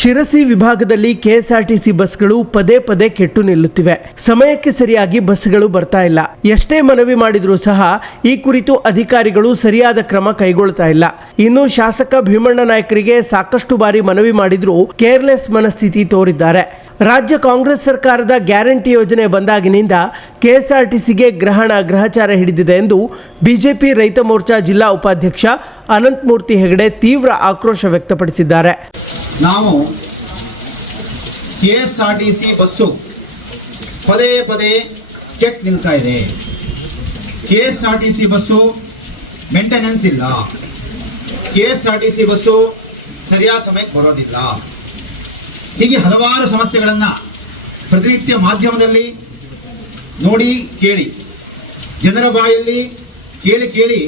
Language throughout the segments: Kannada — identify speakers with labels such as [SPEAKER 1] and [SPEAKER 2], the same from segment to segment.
[SPEAKER 1] ಶಿರಸಿ ವಿಭಾಗದಲ್ಲಿ ಕೆಎಸ್ಆರ್ಟಿಸಿ ಬಸ್ಗಳು ಪದೇ ಪದೇ ಕೆಟ್ಟು ನಿಲ್ಲುತ್ತಿವೆ. ಸಮಯಕ್ಕೆ ಸರಿಯಾಗಿ ಬಸ್ಗಳು ಬರ್ತಾ ಇಲ್ಲ. ಎಷ್ಟೇ ಮನವಿ ಮಾಡಿದರೂ ಸಹ ಈ ಕುರಿತು ಅಧಿಕಾರಿಗಳು ಸರಿಯಾದ ಕ್ರಮ ಕೈಗೊಳ್ತಾ ಇಲ್ಲ. ಇನ್ನು ಶಾಸಕ ಭೀಮಣ್ಣ ನಾಯಕರಿಗೆ ಸಾಕಷ್ಟು ಬಾರಿ ಮನವಿ ಮಾಡಿದರೂ ಕೇರ್ಲೆಸ್ ಮನಸ್ಥಿತಿ ತೋರಿದ್ದಾರೆ. ರಾಜ್ಯ ಕಾಂಗ್ರೆಸ್ ಸರ್ಕಾರದ ಗ್ಯಾರಂಟಿ ಯೋಜನೆ ಬಂದಾಗಿನಿಂದ ಕೆಎಸ್ಆರ್ಟಿಸಿಗೆ ಗ್ರಹಣ ಗ್ರಹಚಾರ ಹಿಡಿದಿದೆ ಎಂದು ಬಿಜೆಪಿ ರೈತ ಮೋರ್ಚಾ ಜಿಲ್ಲಾ ಉಪಾಧ್ಯಕ್ಷ ಅನಂತಮೂರ್ತಿ ಹೆಗಡೆ ತೀವ್ರ ಆಕ್ರೋಶ ವ್ಯಕ್ತಪಡಿಸಿದ್ದಾರೆ.
[SPEAKER 2] ನಾವು K S R T C bus ಪದೇ ಪದೇ ಕೆಟ್ ನಿಲ್ತಾ ಇದೆ. K S R T C bus maintenance ಇಲ್ಲ. K S R T C bus ಸರಿಯಾದ ಸಮಯಕ್ಕೆ ಬರೋದಿಲ್ಲ. ಹೀಗೆ ಹಲವಾರು ಸಮಸ್ಯೆಗಳನ್ನು ಪ್ರತಿನಿತ್ಯ ಮಾಧ್ಯಮದಲ್ಲಿ ನೋಡಿ, ಕೇಳಿ. ಜನರ ಬಾಯಲ್ಲಿ ಕೇಳಿ ಕೇಳಿ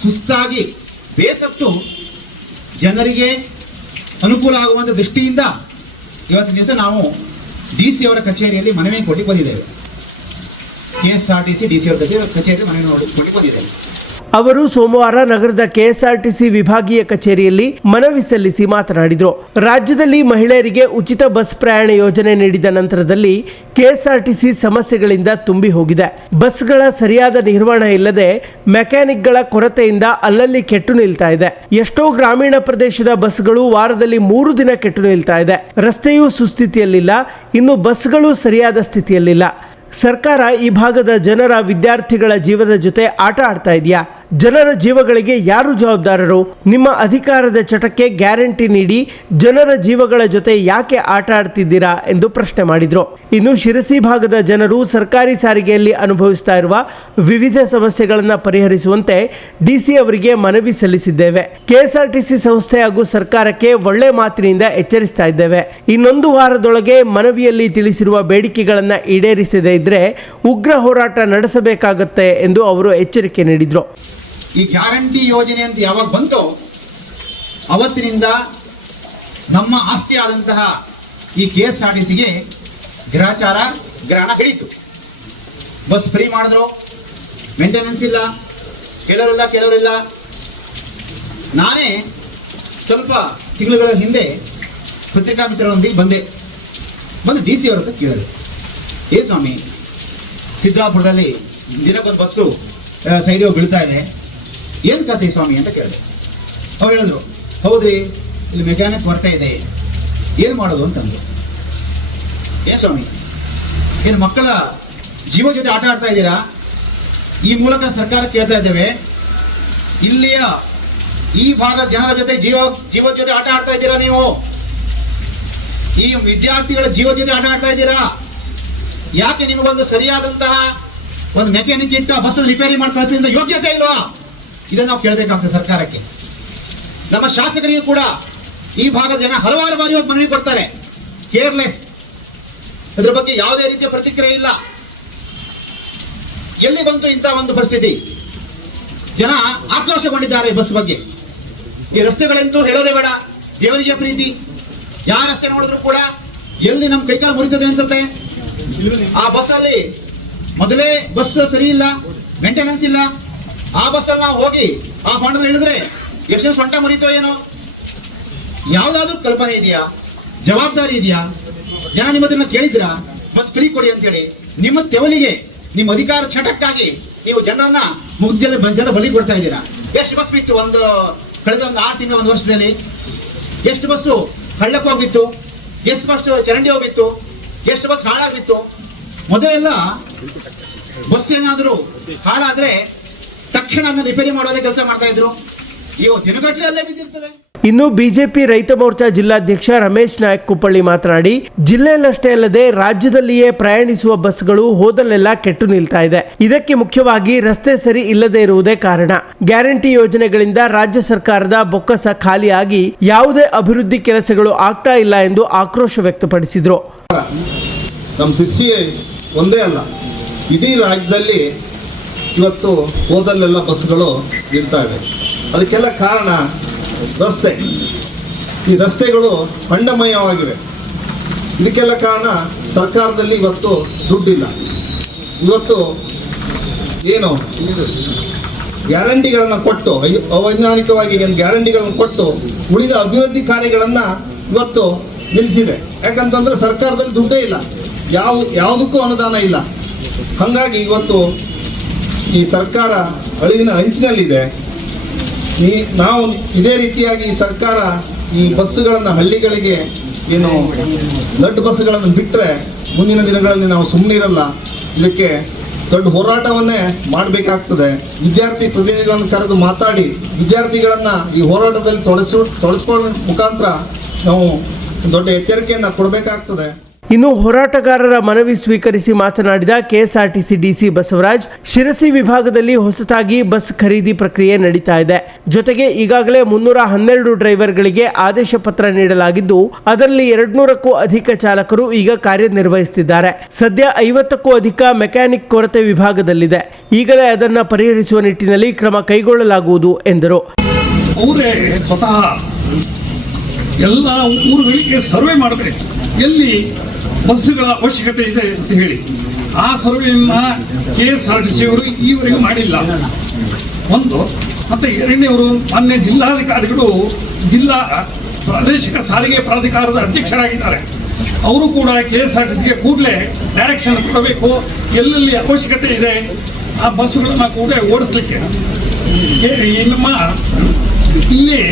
[SPEAKER 2] ಸುಸ್ತಾಗಿ ಬೇಸತ್ತು ಜನರಿಗೆ ಅನುಕೂಲ ಆಗುವಂಥ ದೃಷ್ಟಿಯಿಂದ ಇವತ್ತಿನ ದಿವಸ ನಾವು ಡಿ ಸಿ ಅವರ ಕಚೇರಿಯಲ್ಲಿ ಮನವಿ ಕೊಟ್ಟು ಬಂದಿದ್ದೇವೆ. K S R T C D C ಅವರ ಕಚೇರಿ ಕಚೇರಿಯಲ್ಲಿ ಮನವಿ ಕೊಟ್ಟು ಬಂದಿದ್ದೇವೆ.
[SPEAKER 1] ಅವರು ಸೋಮವಾರ ನಗರದ ಕೆಎಸ್ಆರ್ಟಿಸಿ ವಿಭಾಗೀಯ ಕಚೇರಿಯಲ್ಲಿ ಮನವಿ ಸಲ್ಲಿಸಿ ಮಾತನಾಡಿದರು. ರಾಜ್ಯದಲ್ಲಿ ಮಹಿಳೆಯರಿಗೆ ಉಚಿತ ಬಸ್ ಪ್ರಯಾಣ ಯೋಜನೆ ನೀಡಿದ ನಂತರದಲ್ಲಿ ಕೆಎಸ್ಆರ್ಟಿಸಿ ಸಮಸ್ಯೆಗಳಿಂದ ತುಂಬಿ ಹೋಗಿದೆ. ಬಸ್ಗಳ ಸರಿಯಾದ ನಿರ್ವಹಣೆ ಇಲ್ಲದೆ ಮೆಕ್ಯಾನಿಕ್ಗಳ ಕೊರತೆಯಿಂದ ಅಲ್ಲಲ್ಲಿ ಕೆಟ್ಟು ನಿಲ್ತಾ ಇದೆ. ಎಷ್ಟೋ ಗ್ರಾಮೀಣ ಪ್ರದೇಶದ ಬಸ್ಗಳು ವಾರದಲ್ಲಿ ಮೂರು ದಿನ ಕೆಟ್ಟು ನಿಲ್ತಾ ಇದೆ. ರಸ್ತೆಯೂ ಸುಸ್ಥಿತಿಯಲ್ಲಿಲ್ಲ. ಇನ್ನು ಬಸ್ಗಳು ಸರಿಯಾದ ಸ್ಥಿತಿಯಲ್ಲಿಲ್ಲ. ಸರ್ಕಾರ ಈ ಭಾಗದ ಜನರ ವಿದ್ಯಾರ್ಥಿಗಳ ಜೀವದ ಜೊತೆ ಆಟ ಆಡ್ತಾ ಇದೆಯಾ? ಜನರ ಜೀವಗಳಿಗೆ ಯಾರು ಜವಾಬ್ದಾರರು? ನಿಮ್ಮ ಅಧಿಕಾರದ ಚಟಕ್ಕೆ ಗ್ಯಾರಂಟಿ ನೀಡಿ ಜನರ ಜೀವಗಳ ಜೊತೆ ಯಾಕೆ ಆಟ ಆಡ್ತಿದ್ದೀರಾ ಎಂದು ಪ್ರಶ್ನೆ ಮಾಡಿದ್ರು. ಇನ್ನು ಶಿರಸಿ ಭಾಗದ ಜನರು ಸರ್ಕಾರಿ ಸಾರಿಗೆಯಲ್ಲಿ ಅನುಭವಿಸ್ತಾ ಇರುವ ವಿವಿಧ ಸಮಸ್ಯೆಗಳನ್ನು ಪರಿಹರಿಸುವಂತೆ ಡಿಸಿ ಅವರಿಗೆ ಮನವಿ ಸಲ್ಲಿಸಿದ್ದೇವೆ. ಕೆಎಸ್ಆರ್ಟಿಸಿ ಸಂಸ್ಥೆ ಹಾಗೂ ಸರ್ಕಾರಕ್ಕೆ ಒಳ್ಳೆ ಮಾತಿನಿಂದ ಎಚ್ಚರಿಸ್ತಾ ಇದ್ದೇವೆ. ಇನ್ನೊಂದು ವಾರದೊಳಗೆ ಮನವಿಯಲ್ಲಿ ತಿಳಿಸಿರುವ ಬೇಡಿಕೆಗಳನ್ನು ಈಡೇರಿಸದೇ ಇದ್ರೆ ಉಗ್ರ ಹೋರಾಟ ನಡೆಸಬೇಕಾಗತ್ತೆ ಎಂದು ಅವರು ಎಚ್ಚರಿಕೆ ನೀಡಿದರು.
[SPEAKER 2] ಈ ಗ್ಯಾರಂಟಿ ಯೋಜನೆ ಅಂತ ಯಾವಾಗ ಬಂತೋ ಅವತ್ತಿನಿಂದ ನಮ್ಮ ಆಸ್ತಿ ಆದಂತಹ ಈ ಕೆ ಎಸ್ ಆರ್ ಟಿ ಸಿಗೆ ಗ್ರಹಚಾರ ಗ್ರಹಣ ಹಿಡಿತು ಬಸ್ ಫ್ರೀ ಮಾಡಿದ್ರು. ಮೇಂಟೆನೆನ್ಸ್ ಇಲ್ಲ. ಕೆಲವರಿಲ್ಲ ಕೆಲವರಿಲ್ಲ ನಾನೇ ಸ್ವಲ್ಪ ತಿಂಗಳುಗಳ ಹಿಂದೆ ಪತ್ರಿಕಾ ಮಿತ್ರರೊಂದಿಗೆ ಬಂದೆ. ಬಂದು ಡಿ ಸಿ ಅವ್ರ ಕೇಳಿದೆ. ಏ ಸ್ವಾಮಿ ಸಿದ್ದಾಪುರದಲ್ಲಿ ದಿನಕ್ಕೊಂದು ಬಸ್ಸು ಸೈಡಿಗೆ ಬೀಳ್ತಾ ಇದೆ. ಏನು ಕಥೆ ಸ್ವಾಮಿ ಅಂತ ಕೇಳಿದೆ. ಅವ್ರು ಹೇಳಿದ್ರು, ಹೌದ್ರಿ, ಇಲ್ಲಿ ಮೆಕ್ಯಾನಿಕ್ ಬರ್ತಾ ಇದೆ. ಏನು ಮಾಡೋದು ಅಂತಂದ್ರು ಏ ಸ್ವಾಮಿ? ಏನು ಮಕ್ಕಳ ಜೀವ ಜೊತೆ ಆಟ ಆಡ್ತಾ ಇದ್ದೀರಾ? ಈ ಮೂಲಕ ಸರ್ಕಾರ ಕೇಳ್ತಾ ಇದ್ದೇವೆ, ಇಲ್ಲಿಯ ಈ ಭಾಗದ ಜನರ ಜೊತೆ ಜೀವ ಜೀವದ ಜೊತೆ ಆಟ ಆಡ್ತಾ ಇದ್ದೀರಾ ನೀವು? ಈ ವಿದ್ಯಾರ್ಥಿಗಳ ಜೀವ ಜೊತೆ ಆಟ ಆಡ್ತಾ ಇದ್ದೀರಾ? ಯಾಕೆ ನಿಮಗೊಂದು ಸರಿಯಾದಂತಹ ಒಂದು ಮೆಕ್ಯಾನಿಕ್ ಇಟ್ಟು ಬಸ್ ರಿಪೇರಿ ಮಾಡಿ ಕಳಿಸಿದ ಯೋಗ್ಯತೆ ಇಲ್ವಾ? ಇದನ್ನು ನಾವು ಕೇಳಬೇಕಾಗ್ತದೆ ಸರ್ಕಾರಕ್ಕೆ. ನಮ್ಮ ಶಾಸಕರಿಗೂ ಕೂಡ ಈ ಭಾಗದ ಜನ ಹಲವಾರು ಬಾರಿ ಮನವಿ ಕೊಡ್ತಾರೆ. ಕೇರ್ಲೆಸ್. ಅದ್ರ ಬಗ್ಗೆ ಯಾವುದೇ ರೀತಿಯ ಪ್ರತಿಕ್ರಿಯೆ ಇಲ್ಲ. ಎಲ್ಲಿ ಬಂತು ಇಂಥ ಒಂದು ಪರಿಸ್ಥಿತಿ? ಜನ ಆಕ್ರೋಶಗೊಂಡಿದ್ದಾರೆ ಬಸ್ ಬಗ್ಗೆ. ಈ ರಸ್ತೆಗಳಂತೂ ಹೇಳೋದೇ ಬೇಡ. ದೇವರಿಗೆ ಪ್ರೀತಿ. ಯಾವ ರಸ್ತೆ ನೋಡಿದ್ರು ಕೂಡ ಎಲ್ಲಿ ನಮ್ಮ ಕೈಕಾಲು ಮುರಿತದೆ ಅನ್ಸುತ್ತೆ? ಆ ಬಸ್ಸಲ್ಲಿ ಮೊದಲೇ ಬಸ್ ಸರಿ ಇಲ್ಲ ಮೇಂಟೆನೆನ್ಸ್ ಇಲ್ಲ. ಆ ಬಸ್ಸಲ್ಲಿ ನಾವು ಹೋಗಿ ಆ ಹೊಂಡದಲ್ಲಿ ಹೇಳಿದ್ರೆ, ಎಷ್ಟು ಸೊಂಟ ಮುರಿತೋ ಏನೋ? ಯಾವ್ದಾದ್ರು ಕಲ್ಪನೆ ಇದೆಯಾ? ಜವಾಬ್ದಾರಿ ಇದೆಯಾ? ಜನ ನಿಮ್ಮದನ್ನ ಕೇಳಿದ್ರ? ಬಸ್ ಫ್ರೀ ಕೊಡಿ ಅಂತೇಳಿ. ನಿಮ್ಮ ತೆವಲಿಗೆ, ನಿಮ್ಮ ಅಧಿಕಾರ ಚಟಕ್ಕಾಗಿ ನೀವು ಜನರನ್ನ ಮುಗ್ಜಲ್ಲಿ ಜನ ಬಲಿ ಕೊಡ್ತಾ ಇದ್ದೀರಾ? ಎಷ್ಟು ಬಸ್ ಬಿತ್ತು ಒಂದು, ಕಳೆದ ಒಂದು ಆರು ತಿಂಗಳ, ಒಂದು ವರ್ಷದಲ್ಲಿ? ಎಷ್ಟು ಬಸ್ಸು ಕಳ್ಳಕ್ಕೆ ಹೋಗ್ಬಿತ್ತು? ಎಷ್ಟು ಬಸ್ ಚರಂಡಿ ಹೋಗ್ಬಿತ್ತು? ಎಷ್ಟು ಬಸ್ ಹಾಳಾಗ್ಬಿತ್ತು? ಮೊದಲೆಲ್ಲ ಬಸ್ ಏನಾದರೂ ಹಾಳಾದ್ರೆ ತಕ್ಷಣ ಅದನ್ನ ರಿಪೇರಿ ಮಾಡೋದೇ ಕೆಲಸ ಮಾಡ್ತಾ ಇದ್ರು. ಇವು ದಿನಗಟ್ಟಲೆ ಅಲ್ಲೇ ಬಿದ್ದಿರ್ತವೆ
[SPEAKER 1] ಇನ್ನು ಬಿಜೆಪಿ ರೈತ ಮೋರ್ಚಾ ಜಿಲ್ಲಾಧ್ಯಕ್ಷ ರಮೇಶ್ ನಾಯಕ್ ಕುಪ್ಪಳ್ಳಿ ಮಾತನಾಡಿ ಜಿಲ್ಲೆಯಲ್ಲಷ್ಟೇ ಅಲ್ಲದೆ ರಾಜ್ಯದಲ್ಲಿಯೇ ಪ್ರಯಾಣಿಸುವ ಬಸ್ಗಳು ಹೋದಲ್ಲೆಲ್ಲ ಕೆಟ್ಟು ನಿಲ್ತಾ ಇದೆ. ಇದಕ್ಕೆ ಮುಖ್ಯವಾಗಿ ರಸ್ತೆ ಸರಿ ಇಲ್ಲದೆ ಇರುವುದೇ ಕಾರಣ. ಗ್ಯಾರಂಟಿ ಯೋಜನೆಗಳಿಂದ ರಾಜ್ಯ ಸರ್ಕಾರದ ಬೊಕ್ಕಸ ಖಾಲಿಯಾಗಿ ಯಾವುದೇ ಅಭಿವೃದ್ಧಿ ಕೆಲಸಗಳು ಆಗ್ತಾ ಇಲ್ಲ ಎಂದು ಆಕ್ರೋಶ ವ್ಯಕ್ತಪಡಿಸಿದರು.
[SPEAKER 3] ನಮ್ಮ ಒಂದೇ ಅಲ್ಲ ಇಡೀ ರಾಜ್ಯದಲ್ಲಿ ಇವತ್ತು ಹೋದಲ್ಲೆಲ್ಲ ಬಸ್ಗಳು ಇರ್ತಾ ಇವೆ. ಅದಕ್ಕೆಲ್ಲ ಕಾರಣ ರಸ್ತೆ. ಈ ರಸ್ತೆಗಳು ಅಂಡಮಯವಾಗಿವೆ ಇದಕ್ಕೆಲ್ಲ ಕಾರಣ ಸರ್ಕಾರದಲ್ಲಿ ಇವತ್ತು ದುಡ್ಡಿಲ್ಲ. ಇವತ್ತು ಏನು? ಗ್ಯಾರಂಟಿಗಳನ್ನು ಕೊಟ್ಟು ಅವೈಜ್ಞಾನಿಕವಾಗಿ ಏನು ಗ್ಯಾರಂಟಿಗಳನ್ನು ಕೊಟ್ಟು ಉಳಿದ ಅಭಿವೃದ್ಧಿ ಕಾರ್ಯಗಳನ್ನು ಇವತ್ತು ನಿಲ್ಲಿಸಿದೆ. ಯಾಕಂತಂದರೆ ಸರ್ಕಾರದಲ್ಲಿ ದುಡ್ಡೇ ಇಲ್ಲ. ಯಾವ, ಯಾವುದಕ್ಕೂ ಅನುದಾನ ಇಲ್ಲ. ಹಾಗಾಗಿ ಇವತ್ತು ಈ ಸರ್ಕಾರ ಅಳಿವಿನ ಅಂಚಿನಲ್ಲಿದೆ ಈ ನಾವು ಇದೇ ರೀತಿಯಾಗಿ ಈ ಸರ್ಕಾರ ಈ ಬಸ್ಸುಗಳನ್ನು ಹಳ್ಳಿಗಳಿಗೆ ಏನು ದೊಡ್ಡ ಬಸ್ಸುಗಳನ್ನು ಬಿಟ್ಟರೆ ಮುಂದಿನ ದಿನಗಳಲ್ಲಿ ನಾವು ಸುಮ್ಮನಿರಲ್ಲ ಇದಕ್ಕೆ ದೊಡ್ಡ ಹೋರಾಟವನ್ನೇ ಮಾಡಬೇಕಾಗ್ತದೆ. ವಿದ್ಯಾರ್ಥಿ ಪ್ರತಿನಿಧಿಗಳನ್ನು ಕರೆದು ಮಾತಾಡಿ ವಿದ್ಯಾರ್ಥಿಗಳನ್ನು ಈ ಹೋರಾಟದಲ್ಲಿ ತೊಡಸು ತೊಡಸ್ಕೊಳ್ಳೋ ಮುಖಾಂತರ ನಾವು ದೊಡ್ಡ ಎಚ್ಚರಿಕೆಯನ್ನು ಕೊಡಬೇಕಾಗ್ತದೆ.
[SPEAKER 1] ಇನ್ನು ಹೋರಾಟಗಾರರ ಮನವಿ ಸ್ವೀಕರಿಸಿ ಮಾತನಾಡಿದ ಕೆಎಸ್ಆರ್ಟಿಸಿ ಡಿಸಿ ಬಸವರಾಜ್, ಶಿರಸಿ ವಿಭಾಗದಲ್ಲಿ ಹೊಸತಾಗಿ ಬಸ್ ಖರೀದಿ ಪ್ರಕ್ರಿಯೆ ನಡೀತಾ ಇದೆ. ಜೊತೆಗೆ ಈಗಾಗಲೇ ಮುನ್ನೂರ ಹನ್ನೆರಡು ಡ್ರೈವರ್ಗಳಿಗೆ ಆದೇಶ ಪತ್ರ ನೀಡಲಾಗಿದ್ದು, ಅದರಲ್ಲಿ ಎರಡ್ನೂರಕ್ಕೂ ಅಧಿಕ ಚಾಲಕರು ಈಗ ಕಾರ್ಯನಿರ್ವಹಿಸುತ್ತಿದ್ದಾರೆ. ಸದ್ಯ ಐವತ್ತಕ್ಕೂ ಅಧಿಕ ಮೆಕ್ಯಾನಿಕ್ ಕೊರತೆ ವಿಭಾಗದಲ್ಲಿದೆ. ಈಗಲೇ ಅದನ್ನು ಪರಿಹರಿಸುವ ನಿಟ್ಟಿನಲ್ಲಿ ಕ್ರಮ ಕೈಗೊಳ್ಳಲಾಗುವುದು, ಎಂದರು.
[SPEAKER 4] ಎಲ್ಲ ಊರುಗಳಿಗೆ ಸರ್ವೆ ಮಾಡಬೇಕು. ಎಲ್ಲಿ ಬಸ್ಸುಗಳ ಅವಶ್ಯಕತೆ ಇದೆ ಅಂತ ಹೇಳಿ. ಆ ಸರ್ವೆಯನ್ನ K S R T C ಅವರು ಈವರೆಗೂ ಮಾಡಿಲ್ಲ. ಒಂದು, ಮತ್ತೆ ಎರಡನೇವರು ಮಾನ್ಯ ಜಿಲ್ಲಾಧಿಕಾರಿಗಳು ಜಿಲ್ಲಾ ಪ್ರಾದೇಶಿಕ ಸಾರಿಗೆ ಪ್ರಾಧಿಕಾರದ ಅಧ್ಯಕ್ಷರಾಗಿದ್ದಾರೆ. ಅವರು ಕೂಡ ಕೆ ಎಸ್ ಆರ್ ಟಿ ಸಿಗೆ ಕೂಡಲೇ ಡೈರೆಕ್ಷನ್ ಕೊಡಬೇಕು. ಎಲ್ಲೆಲ್ಲಿ ಅವಶ್ಯಕತೆ ಇದೆ ಆ ಬಸ್ಸುಗಳನ್ನ ಕೂಡಲೇ ಓಡಿಸ್ಲಿಕ್ಕೆ. ನಮ್ಮ ಇಲ್ಲಿ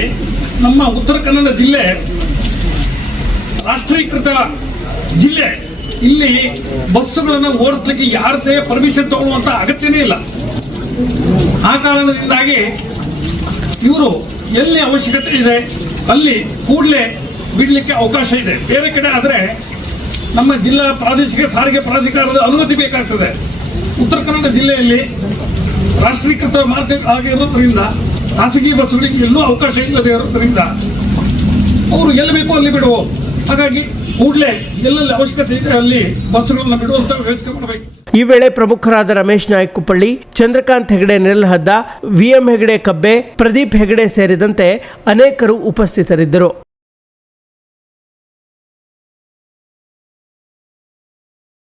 [SPEAKER 4] ನಮ್ಮ ಉತ್ತರ ಕನ್ನಡ ಜಿಲ್ಲೆ ರಾಷ್ಟ್ರೀಕೃತ ಜಿಲ್ಲೆ ಇಲ್ಲಿ ಬಸ್ಸುಗಳನ್ನು ಓಡಿಸ್ಲಿಕ್ಕೆ ಯಾರದೇ ಪರ್ಮಿಷನ್ ತಗೊಳ್ಳುವಂತ ಅಗತ್ಯನೇ ಇಲ್ಲ. ಆ ಕಾರಣದಿಂದಾಗಿ ಇವರು ಎಲ್ಲಿ ಅವಶ್ಯಕತೆ ಇದೆ, ಅಲ್ಲಿ ಕೂಡಲೇ ಬಿಡಲಿಕ್ಕೆ ಅವಕಾಶ ಇದೆ. ಬೇರೆ ಕಡೆ ಆದರೆ ನಮ್ಮ ಜಿಲ್ಲಾ ಪ್ರಾದೇಶಿಕ ಸಾರಿಗೆ ಪ್ರಾಧಿಕಾರದ ಅನುಮತಿ ಬೇಕಾಗ್ತದೆ. ಉತ್ತರ ಕನ್ನಡ ಜಿಲ್ಲೆಯಲ್ಲಿ ರಾಷ್ಟ್ರೀಕೃತ ಮಾರ್ಗ ಆಗಿರೋದ್ರಿಂದ ಖಾಸಗಿ ಬಸ್ಸುಗಳಿಗೆ ಎಲ್ಲೂ ಅವಕಾಶ ಇಲ್ಲದೆ ಇರೋದ್ರಿಂದ ಅವರು ಎಲ್ಲಿ ಬೇಕೋ ಅಲ್ಲಿ ಬಿಡುವ. ಹಾಗಾಗಿ ಕೂಡಲೇ ಅವಶ್ಯಕತೆ ಇದೆ ಅಲ್ಲಿ ಬಸ್ಸುಗಳನ್ನು ಬಿಡುವಂತ ವ್ಯವಸ್ಥೆ
[SPEAKER 1] ಈ ವೇಳೆ ಪ್ರಮುಖರಾದ ರಮೇಶ್ ನಾಯಕ್ ಕುಪ್ಪಳ್ಳಿ, ಚಂದ್ರಕಾಂತ್ ಹೆಗಡೆ ನೆರಳಹದ್ದ ವಿಎಂ ಹೆಗಡೆ ಕಬ್ಬೆ, ಪ್ರದೀಪ್ ಹೆಗಡೆ ಸೇರಿದಂತೆ ಅನೇಕರು ಉಪಸ್ಥಿತರಿದ್ದರು.